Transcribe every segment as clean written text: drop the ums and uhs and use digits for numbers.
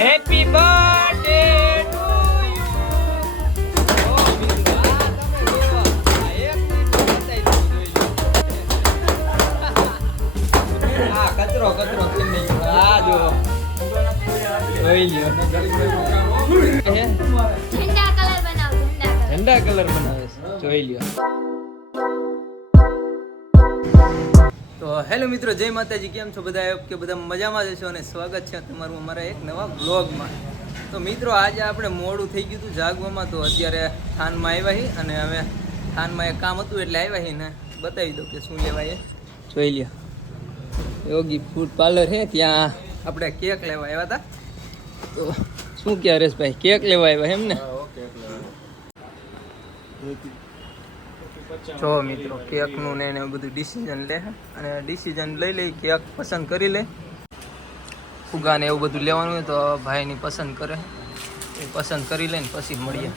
Happy birthday to you. ઓ મિત્રો આ તમે જોવો આ એક મિનિટ બતાઈ દીધું જોઈ લો. આ કચરો કેમ નહીં આ જો જોઈ લ્યો. ઝંડા કલર બનાવે છે જોઈ લ્યો. તો હેલો મિત્રો, જય માતાજી. કેમ છો બધા? કે બધા મજામાં જ છો અને સ્વાગત છે તમારું અમારા એક નવા બ્લોગમાં. તો મિત્રો આજે આપણે મોડું થઈ ગયું હતું જાગવામાં, તો અત્યારે થાનમાં આવ્યા છીએ અને હવે થાનમાં એક કામ હતું એટલે આવ્યા છીએ ને બતાવી દઉં કે શું લેવાય એ જોઈ લ્યો. યોગી ફૂડ પાર્લર છે, ત્યાં આપણે કેક લેવા આવ્યા હતા. તો શું કે હરેશભાઈ, કેક લેવા આવ્યા એમ ને? જો મિત્રો કેકનું ને એને બધું ડિસિઝન લે અને ડિસિઝન લઈ કેક પસંદ કરી લે. ફુગા ને એવું બધું લેવાનું હોય તો ભાઈની પસંદ કરે, એ પસંદ કરી લઈને પછી મળીએ.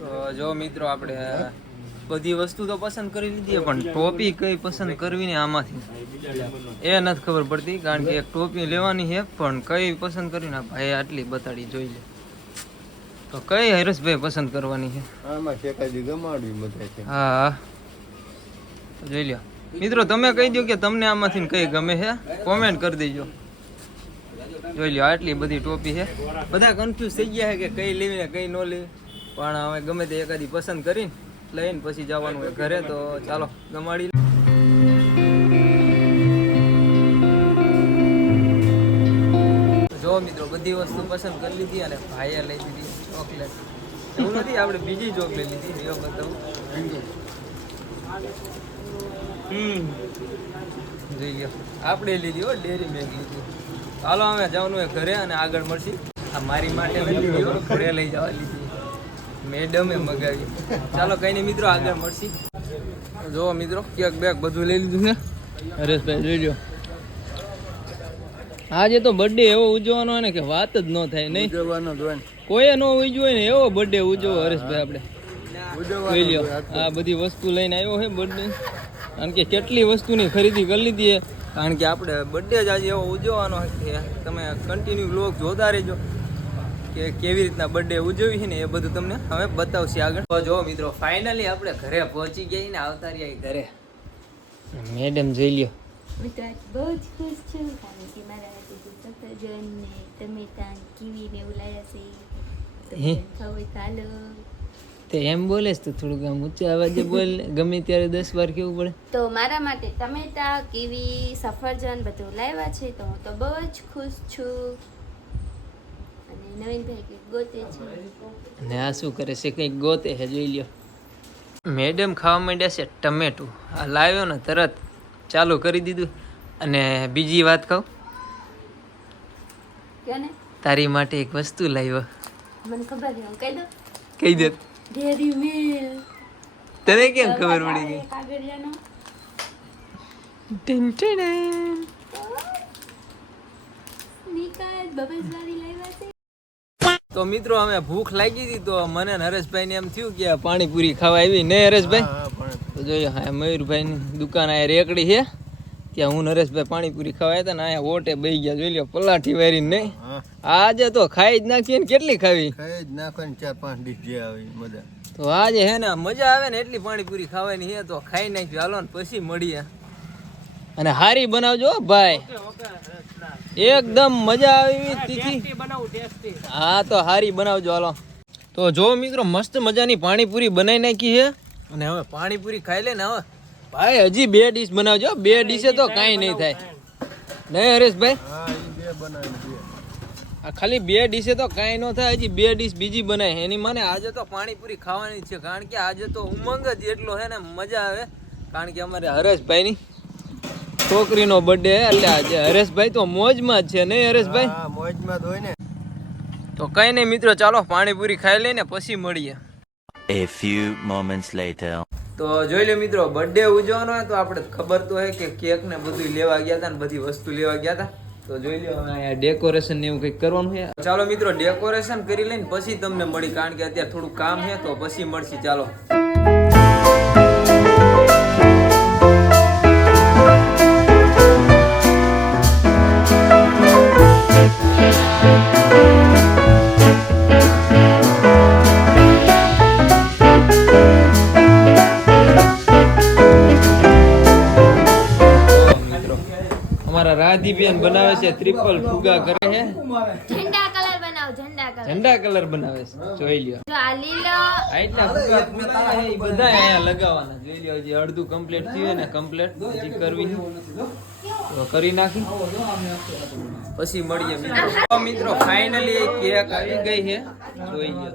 તો જો મિત્રો આપણે બધી વસ્તુ તો પસંદ કરી લીધી, પણ ટોપી કઈ પસંદ કરવી ને આમાંથી એ નથી ખબર પડતી, કારણ કે એક ટોપી લેવાની છે પણ કઈ પસંદ કરીને ભાઈ આટલી બતાડી જોઈ લે. તો કઈ હરેશભાઈ પસંદ કરવાની છે? આમાં શેકાજી ગમાડવી બધા છે. હા જોઈ લ્યો મિત્રો, તમે કહી દો કે તમને આમાંથી કઈ ગમે છે, કોમેન્ટ કરી દેજો. જોઈ લ્યો આટલી બધી ટોપી છે. બધા કન્ફ્યુઝ થઈ ગયા છે કે કઈ લેવી ને કઈ ન લેવી, પણ હવે ગમે તે એકાદી પસંદ કરીને લઈને પછી જવાનું હોય ઘરે. તો ચાલો ગમાડી. જો મિત્રો બધી વસ્તુ પસંદ કરી લીધી અને ભાઈએ લઈ દીધી ચોકલેટ. એવું નથી, આપણે બીજી ચોકલેટ લીધી, એ બતાવું જોઈ લો. આપણે લીધી હો ડેરી મિલ્ક લીધી. ચાલો અમે જવાનું હોય ઘરે અને આગળ મળશી. આ મારી માટે લીધી હો, ઘરે લઈ જવા લીધી, મેડમે મગાવી. ચાલો કઈ નહીં મિત્રો, આગળ મળશી. જો મિત્રો કેક બેક બધું લઈ લીધું છે. હરેશભાઈ જોઈ લો, આજે તો બર્થડે એવો ઉજવવાનો હોય ને કે વાત જ ન થાય. નહીં કોઈ ન ઉજવો ને એવો બર્થડે ઉજવો હરેશભાઈ આપણે. જોઈ લો આ બધી વસ્તુ લઈને આવ્યો છે બર્થડે, કારણ કે કેટલી વસ્તુની ખરીદી કરી લીધી છે, કારણ કે આપણે બર્થડે જ આજે એવો ઉજવવાનો છે. તમે કન્ટિન્યુ વ્લોગ જોતા રહેજો કે કેવી રીતના બર્થડે ઉજવી છે ને એ બધું તમને હવે બતાવશે આગળ. તો જો મિત્રો ફાઇનલી આપણે ઘરે પહોંચી ગયા ને આવતા રહ્યા ઘરે. મેડમ જોઈ લ્યો, હું તો આજ બહુ જ ખુશ છું, કારણ કે મારા હાથે સફરજન ને ટમેટા કીવી ને એવું લાયા છે. ખાવું ચાલો તે એમ બોલે તો થોડુંક આમ ઊંચા અવાજે બોલ, ગમે ત્યારે 10 વાર કેવું પડે. તો મારા માટે ટમેટા કીવી સફરજન બધું લાવ્યા છે, તો હું તો બહુ જ ખુશ છું. અને નવીનભાઈ કંઈક ગોતે છે. અને આ શું કરે છે? કંઈક ગોતે છે જોઈ લ્યો. મેડમ ખાવા માંડ્યા છે ટમેટું. આ લાવ્યો ને તરત ચાલુ કરી દીધું. અને બીજી વાત કહું, કેને તારી માટે એક વસ્તુ લાવ્યો. મને ખબર છે, હું કહી દઉં. કહી દે. Dairy milk. તને કેમ ખબર પડી ગઈ? કાગળિયાનો ટીન ટીન. સ્નીકર્સ બબલ્સ વાળી લાવ્યા છે. તો મિત્રો અમે ભૂખ લાગી હતી, તો મને ને હરેશભાઈને એમ થયું કે પાણીપુરી ખાવા આવી. નહીં હરેશભાઈ? તો જોઈએ હા મયુરભાઈની દુકાન આ રેકડી છે, ત્યાં હું નરેશભાઈ પાણીપુરી ખાવા આવ્યા હતા ને અહીંયા ઓટે બેસી ગયા. જોઈ લો પલાઠી વારીને. નહીં આજે તો ખાઈ જ નાખીએ ને. કેટલી ખાવી? ખાઈ જ નાખવાની 4-5 ડીશ જે આવી મજા. તો આજે હે ને મજા આવે ને એટલી પાણીપુરી ખાવાની છે, તો ખાઈ નાખી. હાલો ને પછી મળીએ. અને હારી બનાવજો ભાઈ, એકદમ મજા આવી તીખી. હા તો હારી બનાવજો. હાલો તો જો મિત્રો મસ્ત મજાની પાણીપુરી બનાવી નાખી છે, અને હવે પાણીપુરી ખાઈ લે ને. હવે ભાઈ હજી 2 ડીશ બનાવજો. 2 ડીશે તો કાંઈ નહીં થાય. નહીં હરેશભાઈ? હા એ બે બનાવી. આ ખાલી 2 ડીશે તો કાંઈ ન થાય. હજી 2 ડીશ બીજી બનાય એની મને. આજે તો પાણીપુરી ખાવાની છે, કારણ કે આજે તો ઉમંગ જ એટલો છે ને, મજા આવે. કારણ કે અમારે હરેશભાઈની છોકરીનો બર્થડે એટલે આજે હરેશભાઈ તો મોજમાં જ છે. નહીં હરેશભાઈ? હા મોજમાં જ હોય ને. તો કઈ નહીં મિત્રો, ચાલો પાણીપુરી ખાઈ લઈને પછી મળીએ. A few moments later. તો જોઈ લો મિત્રો, બર્થડે ઉજવવાનો હોય તો આપણે ખબર તો હોય કે કેક ને બધું લેવા ગયા હતા ને બધી વસ્તુ લેવા ગયા હતા. તો જોઈ લો હવે અહીંયા ડેકોરેશન ને એવું કંઈક કરવાનું છે. ચાલો મિત્રો ડેકોરેશન કરી લઈને પછી તમને મળી, કારણ કે અત્યારે થોડું કામ છે, તો પછી મળશે. ચાલો. રિદ્ધિબેન બનાવે છે ટ્રિપલ ફુગા કરે છે ઝંડા કલર બનાવો ઝંડા કલર બનાવે છે જોઈ લ્યો જો આ લીલો આટલા ફુગા બનાવ્યા છે, ઈ બધા અહીંયા લગાવવાના જોઈ લ્યો. હજી અડધું કમ્પ્લીટ થયું ને કમ્પ્લીટ હજી કરવી છે. તો કરી નાખી પછી મળીએ મિત્રો. તો મિત્રો ફાઇનલી કેક આવી ગઈ છે જોઈ લ્યો.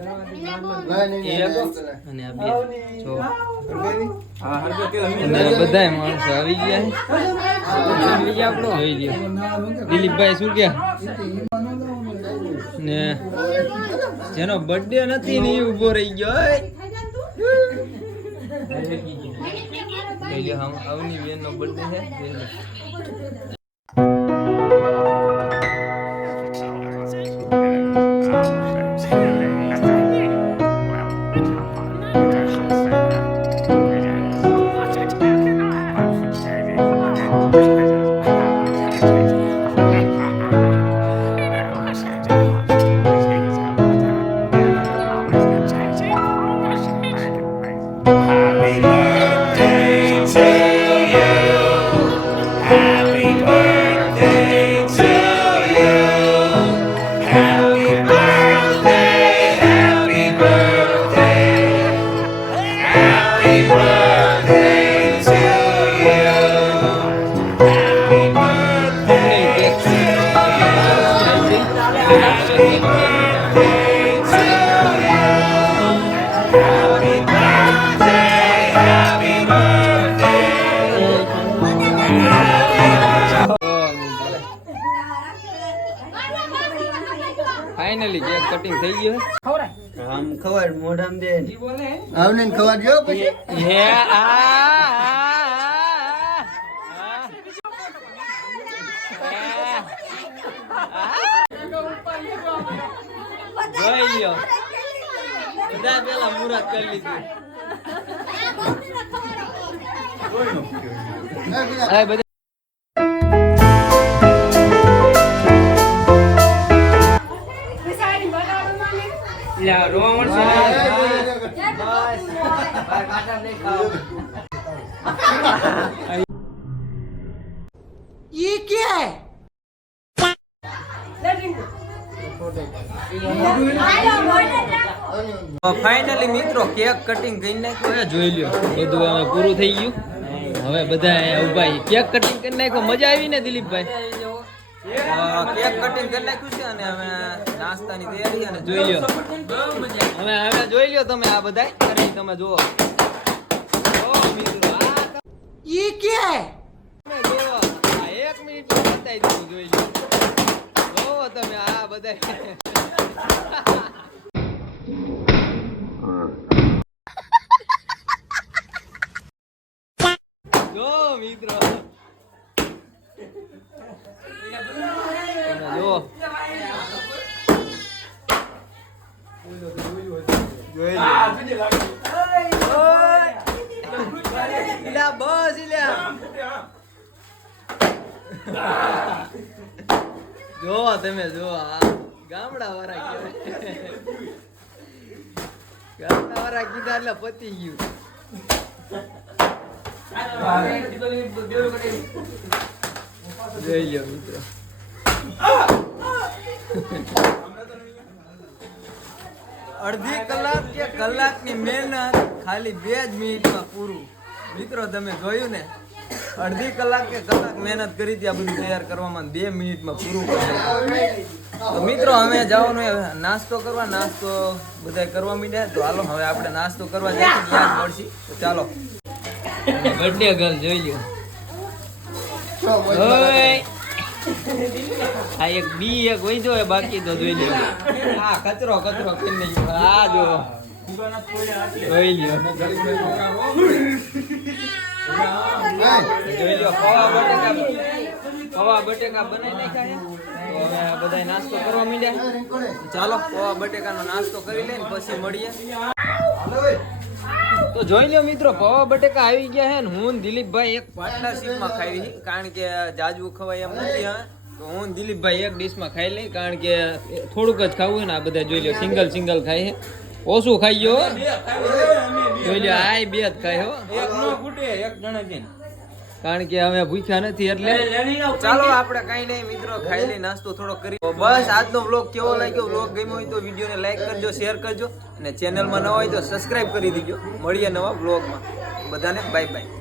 એક અને આ બે જો અને બધાય માણસો આવી ગયા છે જોઈ લ્યો. દિલીપભાઈ શું કે ને જેનો બર્થડે નથી ને એ ઉભો રહી ગયો. અવની બેન નો બર્થડે છે. ફાઇનલી કેક કટિંગ થઈ ગયું. આમ ખબર મોઢામ દે આવને ખબર જો પછી હે જોઈ લ્યો. બધા પેલા મુરાદ કરી લીધું. હા બધા રોવા મળશે ये क्या है ફાઇનલી મિત્રો કેક કટિંગ કરી નાખ્યું. જોઈ લ્યો બધું હવે પૂરું થઈ ગયું. હવે બધા અહીંયા ઊભા છે. કેક કટિંગ કરી નાખ્યું. મજા આવી ને દિલીપભાઈ? કેક કટિંગ કરી નાખ્યું છે અને હવે નાસ્તાની તૈયારી. અને જોઈ લ્યો હવે જોઈ લ્યો તમે આ બધા કરે તમે જુઓ. મિત્રો ये क्या है તમે જુઓ આ 1 મિનિટમાં બતાવી દઉં. જોઈ લ્યો જુઓ તમે આ બધા જો મિત્રો જો બસ જો તમે જો આ ગામડા વાળા કીધા એટલે પતી ગયું. જોઈ લો મિત્રો અડધી કલાક કે કલાકની મહેનત ખાલી 2 જ મિનિટમાં પૂરું. મિત્રો તમે જોયું ને અડધી કલાક કે કલાક મહેનત કરી હતી આ બધું તૈયાર કરવામાં 2 મિનિટમાં પૂરું કરી. તો મિત્રો અમે જવાનું નાસ્તો કરવા. નાસ્તો બધા કરવા માંડ્યા. તો હાલો હવે આપણે નાસ્તો કરવા જઈએ ત્યાં જ મળશે. તો ચાલો બર્થડે ગર્લ જોઈ લ્યો. આ એક બી એક વહી જો બાકી તો જોઈ લ્યો. આ કચરો કરી નાખ્યો. આ જો જોઈ લ્યો. જોઈ લ્યો પૌવા બટેકા બનાવી નાખ્યા. તો હવે બધા નાસ્તો કરવા માંડ્યા. ચાલો પૌવા બટેકાનો નાસ્તો કરી લઈને પછી મળીએ. તો જોઈ લો મિત્રો પૌવા બટેકા આવી ગયા છે ને હું દિલીપભાઈ એક પાર્ટનરશિપમાં ખાવી છે. કારણ કે જાજુ ખવાય એમ નથી હવે. તો હું દિલીપભાઈ એક ડીશમાં ખાઈ લઈ. કારણ કે થોડુંક જ ખાવું ને આ બધા જોઈ લો સિંગલ ખાય છે. ઓછું ખાઈ ગયો જોઈ લો. આ 2 જ ખાય હો. એક નો ફૂટે એક જણા છે કારણ કે અમે ભૂખ્યા નથી એટલે ચાલો આપણે કઈ નહીં મિત્રો ખાઈ લઈ નાસ્તો થોડો કરી બસ આજનો વ્લોગ કેવો લાગ્યો વ્લોગ ગમ્યો હોય તો વિડીયોને લાઈક કરજો શેર કરજો અને ચેનલમાં ન હોય તો સબસ્ક્રાઇબ કરી દીજો મળીએ નવા વ્લોગમાં બધાને બાય બાય